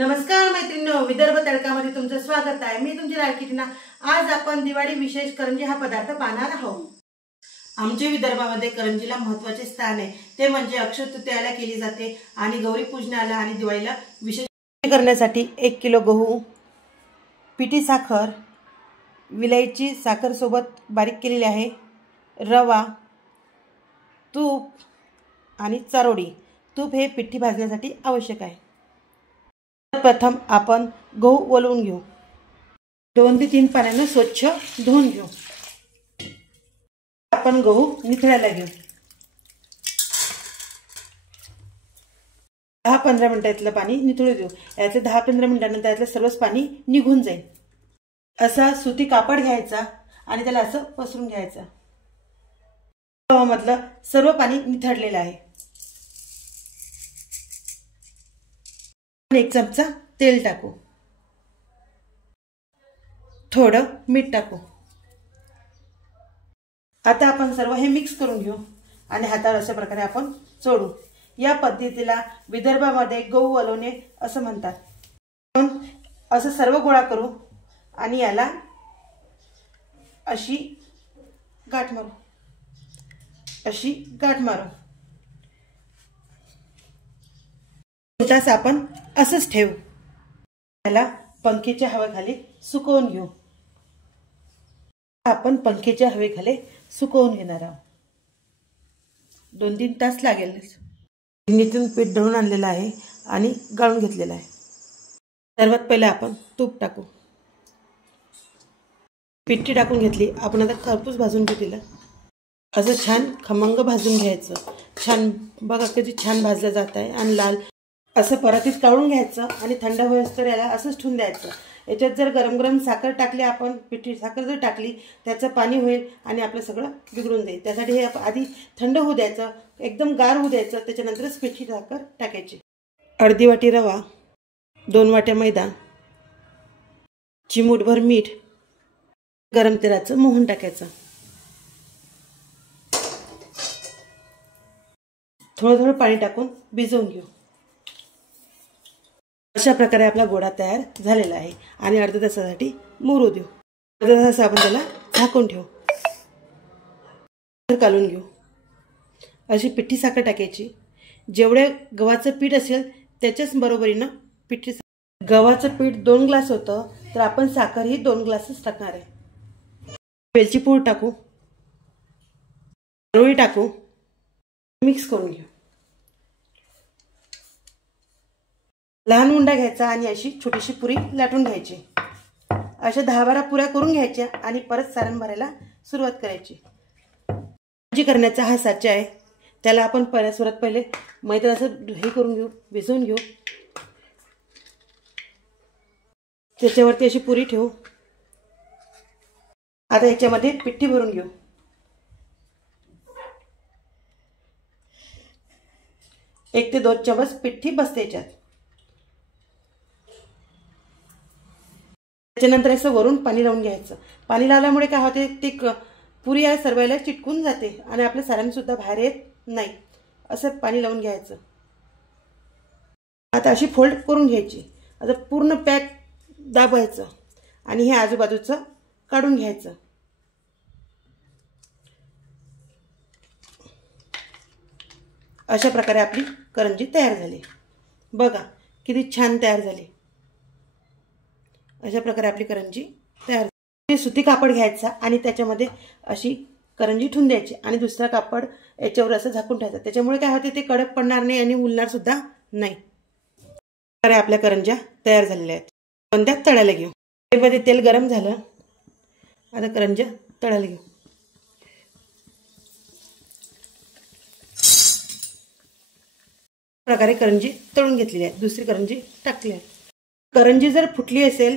नमस्कार मैत्रिणींनो, विदर्भ तडकामध्ये तुमचं स्वागत आहे। मी तुमची लाडकी टीना। आज आपण दिवाळी विशेष करंजी हा पदार्थ पाहणार आहोत। आमच्या विदर्भामध्ये करंजीला महत्त्वाचे स्थान आहे, ते म्हणजे अक्षय तृतीयेला केली जाते आणि गौरी पूजनाला आणि दिवाळीला विशेष करण्यासाठी 1 किलो गहू, पिठी साखर, विलायची साखर सोबत बारीक केलेली आहे, रवा, तूप आणि चारोळी। तूप हे पिठी भाजण्यासाठी आवश्यक आहे। प्रथम आपण गहू वलवून घेऊ। 2 ते 3 पाण्याने स्वच्छ धुवून घेऊ। आपण गहू निथळायला घेऊ। 10-15 मिनिटातलं पाणी निथळू देऊ। याचे 10-15 मिनिटांनंतर यातलं सर्वच पाणी निघून जाईल। असा सुती कापड घ्यायचा आणि त्याला असं पसरून घ्यायचं। गव्हामधलं सर्व पाणी निथळलेलं आहे। 1 चमचा तेल टाकू, थोडं मीठ टाकू। आता आपण सर्व हे मिक्स करून घेऊ आणि हातावर अशा प्रकारे आपण चोळू। या पद्धतीला विदर्भामध्ये गहू वलवणे असं म्हणतात। आपण असं सर्व गोळा करू आणि याला अशी गाठ मारू, अशी गाठ मारू। तास आपण असंच ठेवू। याला पंख्याच्या हवेखाली सुकवून घेऊ। आपण पंख्याच्या हवेखाली सुकवून घेणार आहोत। 2-3 तास लागेल। गिरणीतून पीठ दळून आणलेलं आहे आणि गाळून घेतलेलं आहे। सर्वात पहिले आपण तूप टाकू। पिठी टाकून घेतली। आपण आता खरपूस भाजून घेऊ तिला। असं छान खमंग भाजून घ्यायचं। छान बघा किती छान भाजलं जात आहे आणि लाल असं परातीत काढून घ्यायचं आणि थंड होईस्तोवर याला असंच ठेवून द्यायचं। याच्यात जर गरम साखर टाकली, आपण पिठी साखर जर टाकली, त्याचं पाणी होईल आणि आपलं सगळं बिघडून जाईल। त्यासाठी हे आधी थंड होऊ द्यायचं, एकदम गार होऊ द्यायचं, त्याच्यानंतरच पिठी साखर टाकायची। अर्धी वाटी रवा, 2 वाट्या मैदा, चिमूटभर मीठ, गरम तेलाचं मोहन टाकायचं। थोडं पाणी टाकून भिजवून घेऊ। अशा प्रकारे आपला गोळा तयार झालेला आहे आणि अर्ध्या तासासाठी मुरू देऊ। अर्ध्या तास आपण त्याला झाकून ठेवू। काढून घेऊ। अशी पिठी साखर टाकायची। जेवढे गव्हाचं पीठ असेल त्याच्याच बरोबरीनं पिठी गव्हाचं पीठ 2 ग्लास होतं, तर आपण साखर ही 2 ग्लासच टाकणार आहे। वेलची पूड टाकू, चारोळी टाकू, मिक्स करून घेऊ। लहान उंडा घ्यायचा आणि अशी छोटीशी पुरी लाटून घ्यायची। अशा 10-12 पुऱ्या करून घ्यायच्या आणि परत सारण भरायला सुरुवात करायची। करंजी करण्याचा हा साचा आहे। त्याला आपण सर्वात पहिले मैदा असं हे करून घेऊ, भिजवून घेऊ। त्याच्यावरती अशी पुरी ठेवू। आता याच्यामध्ये पिठी भरून घेऊ। एक ते 2 चमच पिठी बसते याच्यात। त्याच्यानंतर असं वरून पाणी लावून घ्यायचं। पाणी लावल्यामुळे काय होते, ती पुरी या सर्वाला चिटकून जाते आणि आपलं सारण सुद्धा बाहेर येत नाही। असं पाणी लावून घ्यायचं। आता अशी फोल्ड करून घ्यायची। आता पूर्ण पॅक दाबायचं आणि हे आजूबाजूचं काढून घ्यायचं। अशा प्रकारे आपली करंजी तयार झाली। बघा किती छान तयार झाली। अशा प्रकारे आपली करंजी तयार झाली। सुती कापड घ्यायचा आणि त्याच्यामध्ये अशी करंजी ठेवून द्यायची आणि दुसरा कापड याच्यावर असं झाकून ठेवायचं। त्याच्यामुळे काय होते, ते कडक पडणार नाही आणि उलणार सुद्धा नाही। तर आपल्या करंज्या तयार झालेल्या आहेत। कोणत्यात तळायला घेऊ। त्यामध्ये तेल गरम झालं। आता करंज्या तळायला घेऊ। प्रकारे करंजी तळून घेतलेली आहे। दुसरी करंजी टाकली आहे। करंजी जर फुटली असेल,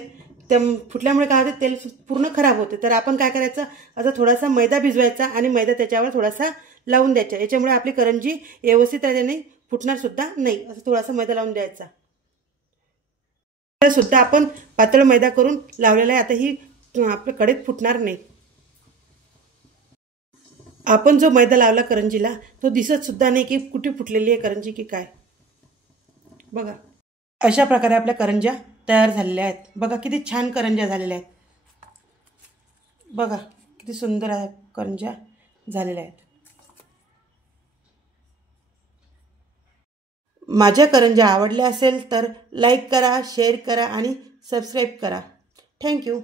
तर फुटल्यामुळे काय होतं, तेल पूर्ण खराब होते। तर आपण काय करायचं, आता थोडासा मैदा भिजवायचा आणि मैदा त्याच्यावर थोडासा लावून द्यायचा। याच्यामुळे आपली करंजी व्यवस्थित राहते, फुटणार सुद्धा नाही। असं थोडासा मैदा लावून द्यायचा। सुद्धा आपण पातळ मैदा करून लावलेला आहे। आता ही आपल्या कढईत फुटणार नाही। आपण जो मैदा लावला करंजीला, तो दिसत सुद्धा नाही की कुठे फुटलेली आहे करंजी की काय। बघा अशा प्रकारे आपल्या करंज्या तयार झालेल्या आहेत. बघा किती छान करंज्या झालेल्या आहेत. बघा किती सुंदर करंज्या झालेल्या आहेत. माझ्या करंज्या आवडल्या असेल तर लाईक करा, शेअर करा आणि सबस्क्राईब करा. थँक्यू.